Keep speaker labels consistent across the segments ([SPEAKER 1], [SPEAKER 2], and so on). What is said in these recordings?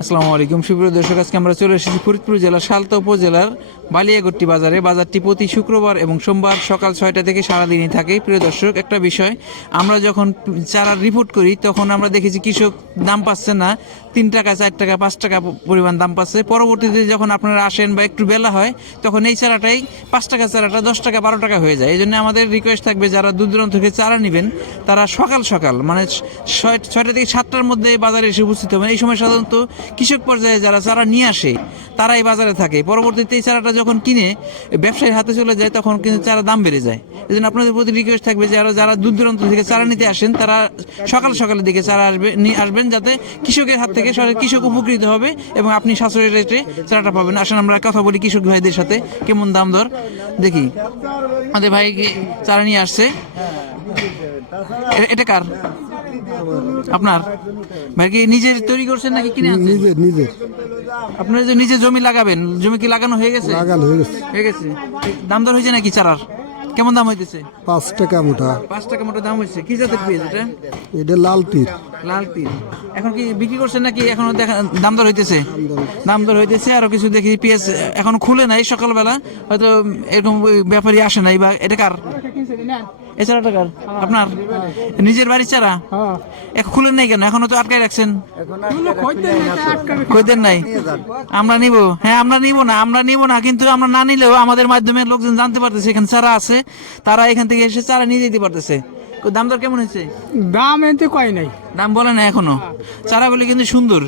[SPEAKER 1] আসসালামু আলাইকুম। সুপ্রিয় দর্শক, আজকে আমরা চলে এসেছি ফরিদপুর জেলার সালতা উপজেলার বালিয়াগট্টি বাজারে। বাজারটি প্রতি শুক্রবার এবং সোমবার সকাল ছয়টা থেকে সারাদিনই থাকে। প্রিয় দর্শক, একটা বিষয়, আমরা যখন চারার রিপোর্ট করি, তখন আমরা দেখেছি কৃষক দাম পাচ্ছে না। তিন টাকা, চার টাকা, পাঁচ টাকা পরিমাণ দাম পাচ্ছে। পরবর্তীতে যখন আপনারা আসেন বা একটু বেলা হয়, তখন এই চারাটাই পাঁচ টাকা চারাটা দশ টাকা, বারো টাকা হয়ে যায়। এই জন্য আমাদের রিকোয়েস্ট থাকবে, যারা দূর দূরান্ত থেকে চারা নেবেন, তারা সকাল সকাল মানে ছয়- ছয়টা থেকে সাতটার মধ্যে বাজারে এসে উপস্থিত হবেন। এই সময় সাধারণত কৃষক পর্যায়ে যারা চারা নিয়ে আসে, তারাই বাজারে থাকে। পরবর্তীতে এই চারাটা যখন কিনে, ব্যবসায়ীর হাতে চলে যায়, তখন কিন্তু চারা দাম বেড়ে যায়। এই জন্য আপনাদের প্রতি রিকোয়েস্ট থাকবে যারা যারা দূর দূরান্ত থেকে চারা নিতে আসেন, তারা সকাল সকালের দিকে চারা আসবে, নিয়ে আসবেন যাতে কৃষকের হাত থেকে কৃষক উপকৃত হবে এবং আপনি সাশ্রয়ী রেটে চারাটা পাবেন। আসেন আমরা কথা বলি কৃষক ভাইদের সাথে, কেমন দাম দর? দেখি। আমাদের ভাই চারা নিয়ে আসছে? এটা কার? আপনার? ভাই কি নিজের তৈরি করছেন নাকি কিনে আনছেন?
[SPEAKER 2] নিজের নিজের।
[SPEAKER 1] আপনার যে নিজে জমি লাগাবেন জমি কি লাগানো হয়ে গেছে?
[SPEAKER 2] লাগানো হয়ে গেছে।
[SPEAKER 1] হয়ে গেছে। দাম দর হয়েছে নাকি চারার? কেমন দাম হইতেছে?
[SPEAKER 2] পাঁচ টাকা মোটা।
[SPEAKER 1] পাঁচ টাকা মোটা দাম হয়েছে কি জাতের পেঁয়াজ এটা?
[SPEAKER 2] এটা লাল তীর।
[SPEAKER 1] লাল তিল। এখন কি বিক্রি করছেন নাকি হইতেছে? হইতেছে, আরও কিছু দেখি পেঁয়াজ এখনও খুলে নাই সকালবেলা। হয়তো এরকম ওই ব্যাপারী আসে নাই বা এটা কার? এছাড়া আপনার? নিজের বাড়ির চারা? এখন খুলেন নাই কেন? এখনও তো আটকায় রাখছেন। খদ্দের নাই? আমরা নিব। হ্যাঁ আমরা নিব না, আমরা নিব না, কিন্তু আমরা না নিলেও আমাদের মাধ্যমে লোকজন জানতে পারতেছে, এখানে চারা আছে। তারা এখান থেকে এসে চারা নিয়ে যেতে পারতেছে। দাম দর কেমন হয়েছে?
[SPEAKER 3] দাম এতে কয় নাই।
[SPEAKER 1] দাম বলে না এখনও। চারাগুলি কিন্তু সুন্দর।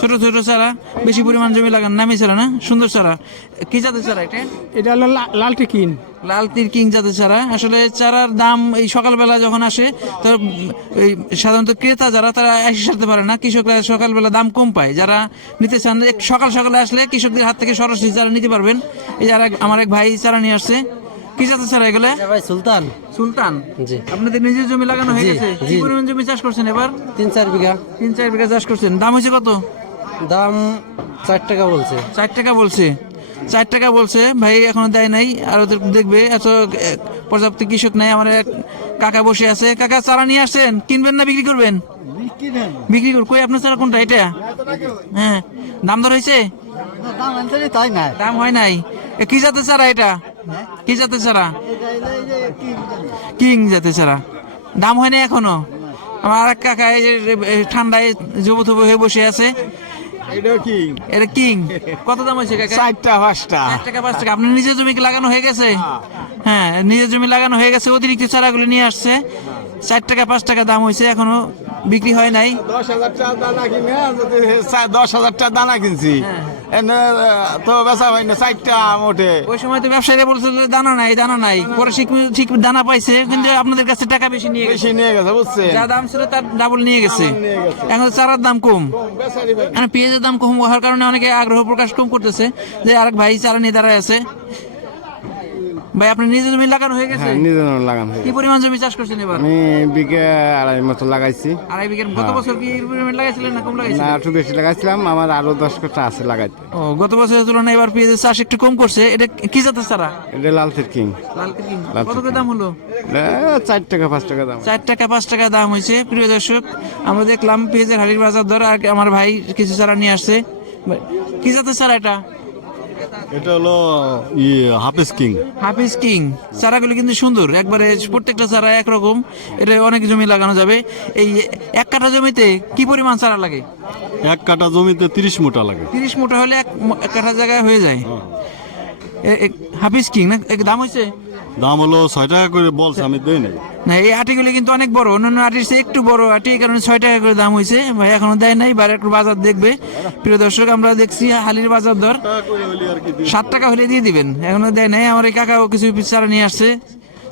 [SPEAKER 1] ছোট ছোট চারা বেশি পরিমাণ জমি লাগান নামি চারা না? সুন্দর চারা। কি জাতের চারা এটা?
[SPEAKER 3] এটা হলো লাল টিকিন
[SPEAKER 1] লাল তীর কিং জাতের চারা। আসলে চারার দাম এই সকালবেলা যখন আসে তো এই সাধারণত ক্রেতা যারা তারা এসে সারতে পারে না। কৃষকরা সকালবেলা দাম কম পায়। যারা নিতে চান সকাল সকালে আসলে কৃষকদের হাত থেকে সরাসরি চারা নিতে পারবেন। এই যারা আমার এক ভাই চারা নিয়ে আসছে। কি জাতের চারা এগুলো?
[SPEAKER 4] ভাই সুলতান।
[SPEAKER 1] সুলতান?
[SPEAKER 4] জি।
[SPEAKER 1] আপনাদের নিজের জমি লাগানো হয়ে গেছে কি পরিমাণ জমি চাষ করছেন এবার?
[SPEAKER 4] তিন চার বিঘা।
[SPEAKER 1] তিন চার বিঘা চাষ করছেন। দাম হয়েছে কত?
[SPEAKER 4] দাম চার টাকা বলছে।
[SPEAKER 1] চার টাকা বলছে। চার টাকা বলছে। ভাই এখনও দেয় নাই। আর ওদের দেখবে এত পর্যাপ্ত কৃষক নাই। আমার এক কাকা বসে আছে। কাকা চারা নিয়ে আসছেন। কিনবেন না বিক্রি করবেন? বিক্রি কর কই? আপনার চারা কোনটা? এটা? হ্যাঁ। দাম দর হয়েছে? দাম হয় নাই। কি জাতের চারা এটা? কি জাতের চারা? কিং জাতের চারা। দাম হয় না এখনও? আমার এক কাকা ঠান্ডায় জবুথবু হয়ে বসে আছে।
[SPEAKER 2] এটা কি।
[SPEAKER 1] কত দাম হয়েছে কাকা?
[SPEAKER 2] চারটা পাঁচটা।
[SPEAKER 1] টাকা পাঁচ টাকা। আপনার নিজের জমি লাগানো হয়ে গেছে? হ্যাঁ নিজের জমি লাগানো হয়ে গেছে অতিরিক্ত চারাগুলো নিয়ে আসছে। চার টাকা পাঁচ টাকা দাম হয়েছে এখনও। বিক্রি হয় নাই?
[SPEAKER 2] দশ হাজার টাকা দানা কিনে দশ হাজার টাকা দানা কিনছি। তো বেচা হয় না চারটা মোটে।
[SPEAKER 1] ওই সময় তো ব্যবসায়ীরা বলছিল দানা নাই দানা নাই। পরে ঠিক ঠিক দানা পাইছে কিন্তু আপনাদের কাছে টাকা বেশি নিয়ে গেছে।
[SPEAKER 2] বেশি নিয়ে গেছে বুঝছেন?
[SPEAKER 1] যা দাম ছিল তার ডাবল নিয়ে গেছে। এখন চারার দাম কম। পেঁয়াজের দাম কম হওয়ার কারণে অনেকে আগ্রহ প্রকাশ কম করতেছে যে আরেক ভাই চারা নিয়ে দাঁড়ায় আছে। ভাই আপনার নিজের জমি লাগানো হয়ে গেছে?
[SPEAKER 2] হ্যাঁ নিজের লাগান
[SPEAKER 1] কি পরিমাণ জমি চাষ করছেন এবার?
[SPEAKER 2] আমি বিঘে আড়াই মতো লাগাইছি।
[SPEAKER 1] আড়াই বিঘের গত বছর কি পরিমাণ লাগাইছিলেন না কম
[SPEAKER 2] না
[SPEAKER 1] লাগাইছিলেন?
[SPEAKER 2] একটু বেশি লাগাইছিলাম আমার আরও দশ কটা আছে লাগাইতে।
[SPEAKER 1] ও গত বছরের তুলনায় এবার পেঁয়াজের চাষ একটু কম করছে। এটা কি জাতের চারা?
[SPEAKER 2] এটা লাল কিং।
[SPEAKER 1] লাল কিং। কত করে দাম হলো?
[SPEAKER 2] চার টাকা পাঁচ টাকা দাম।
[SPEAKER 1] চার টাকা পাঁচ টাকা দাম হয়েছে। প্রিয় দর্শক আমরা দেখলাম পেঁয়াজের হাড়ির বাজার দর আর আমার ভাই কিছু চারা নিয়ে আসছে। কি জাতের চারা এটা?
[SPEAKER 5] এটা হলো ইয়ে হাফিজ কিং।
[SPEAKER 1] হাফিজ কিং। চারাগুলি কিন্তু সুন্দর। একবারে প্রত্যেকটা চারা একরকম। এটা অনেক জমি লাগানো যাবে। এই এক কাঠা জমিতে কি পরিমাণ চারা লাগে?
[SPEAKER 5] এক কাটা জমিতে তিরিশ মোটা লাগে।
[SPEAKER 1] তিরিশ মোটা হলে এক কাঠা জায়গায় হয়ে যায়। এ- হাফিজ কিং না? এক দাম হয়েছে
[SPEAKER 5] দাম হলো ছয় টাকা করে বলছে আমি দেই নাই।
[SPEAKER 1] না এই আটিগুলি কিন্তু অনেক বড়। অন্যান্য আটির চেয়ে একটু বড় আটি এই কারণে ছয় টাকা করে দাম হয়েছে ভাই এখনও দেয় নাই বাইরে একটু বাজার দেখবে। প্রিয় দর্শক আমরা দেখছি হালির বাজার দর। সাত টাকা হলে দিয়ে দিবেন। এখনও দেয় নাই। আমার এই কাকাও কিছু চারা নিয়ে আসছে।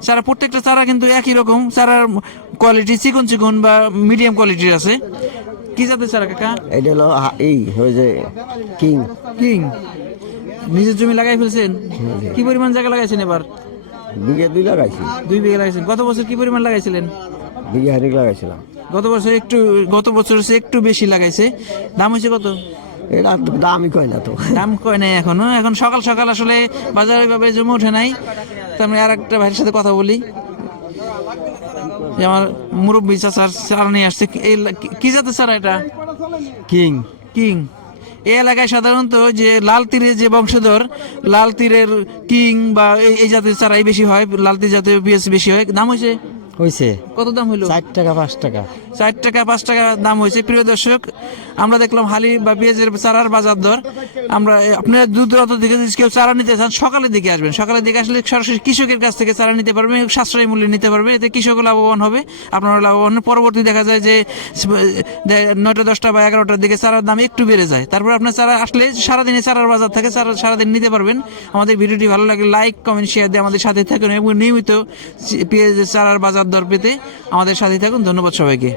[SPEAKER 1] চারা প্রত্যেকটা চারা কিন্তু একই রকম। চারার কোয়ালিটি চিকন চিকন বা মিডিয়াম কোয়ালিটির আছে। কি জাতের চারা কাকা?
[SPEAKER 6] এটা হলো এই হয়ে যে কিং।
[SPEAKER 1] কিং। নিজের জমি লাগাই ফেলছেন? কি পরিমাণ জায়গা লাগাইছেন এবার?
[SPEAKER 6] বিঘে দুই লাগাইছি
[SPEAKER 1] দুই বিঘা লাগাইছেন। গত বছর কি পরিমাণ লাগাইছিলেন?
[SPEAKER 6] বিঘে হারিক লাগাইছিলাম।
[SPEAKER 1] গত বছর একটু গত বছর সে একটু বেশি লাগাইছে। দাম হয়েছে কত?
[SPEAKER 6] এটা দামই কয় না তো।
[SPEAKER 1] দাম কয় নাই এখনও। এখন সকাল সকাল আসলে বাজারে ভাবে জমে ওঠে নাই। তো আমি আর একটা ভাইয়ের সাথে কথা বলি। আমার মুরব্বী চাচার চারা নিয়ে আসছে। কি- কি জাতের চারা এটা?
[SPEAKER 4] কিং।
[SPEAKER 1] কিং। এই এলাকায় সাধারণত যে লাল তীরের যে বংশধর, লাল তীরের কিং বা এই- জাতের চারাই বেশি হয়, লাল তীর জাতীয় পিএস বেশি হয়। নাম হয়েছে
[SPEAKER 4] হয়েছে
[SPEAKER 1] কত দাম হলো
[SPEAKER 4] চার টাকা পাঁচ টাকা।
[SPEAKER 1] চার টাকা পাঁচ টাকা দাম হয়েছে প্রিয় দর্শক আমরা দেখলাম হালি বা পেঁয়াজের চারার বাজার দর। আমরা আপনারা দূর দূরান্ত থেকে কেউ চারা নিতে চান সকালের দিকে আসবেন। সকালের দিকে আসলে সরাসরি কৃষকের কাছ থেকে চারা নিতে পারবেন সাশ্রয়ী মূল্যে নিতে পারবে এতে কৃষকও লাভবান হবে আপনারা লাভবান পরবর্তী দেখা যায় যে নয়টা দশটা বা এগারোটার দিকে চারার দাম একটু বেড়ে যায়। তারপর আপনার চারা আসলে সারাদিনে চারার বাজার থাকে চারা সারাদিন নিতে পারবেন। আমাদের ভিডিওটি ভালো লাগলে লাইক কমেন্ট শেয়ার দিয়ে আমাদের সাথে থাকুন এবং নিয়মিত পেঁয়াজের চারার বাজার দর পেতে আমাদের সাথে থাকুন। ধন্যবাদ সবাইকে।